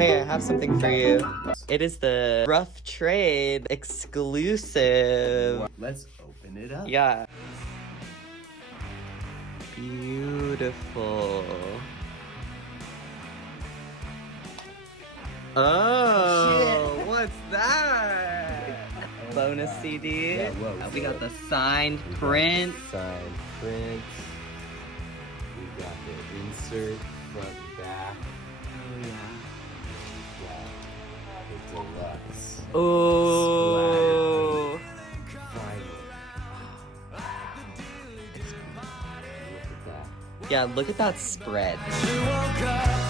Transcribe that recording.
Hey, I have something for you. It is the Rough Trade exclusive. Let's open it up. Yeah. Beautiful. Oh, what's that? Bonus CD. Yeah, whoa, We got whoa. the signed print. Signed print. We got the insert front and back. Oh yeah. Yeah. The deluxe. Oh. Vinyl. Look at that. Yeah, look at that spread. We woke up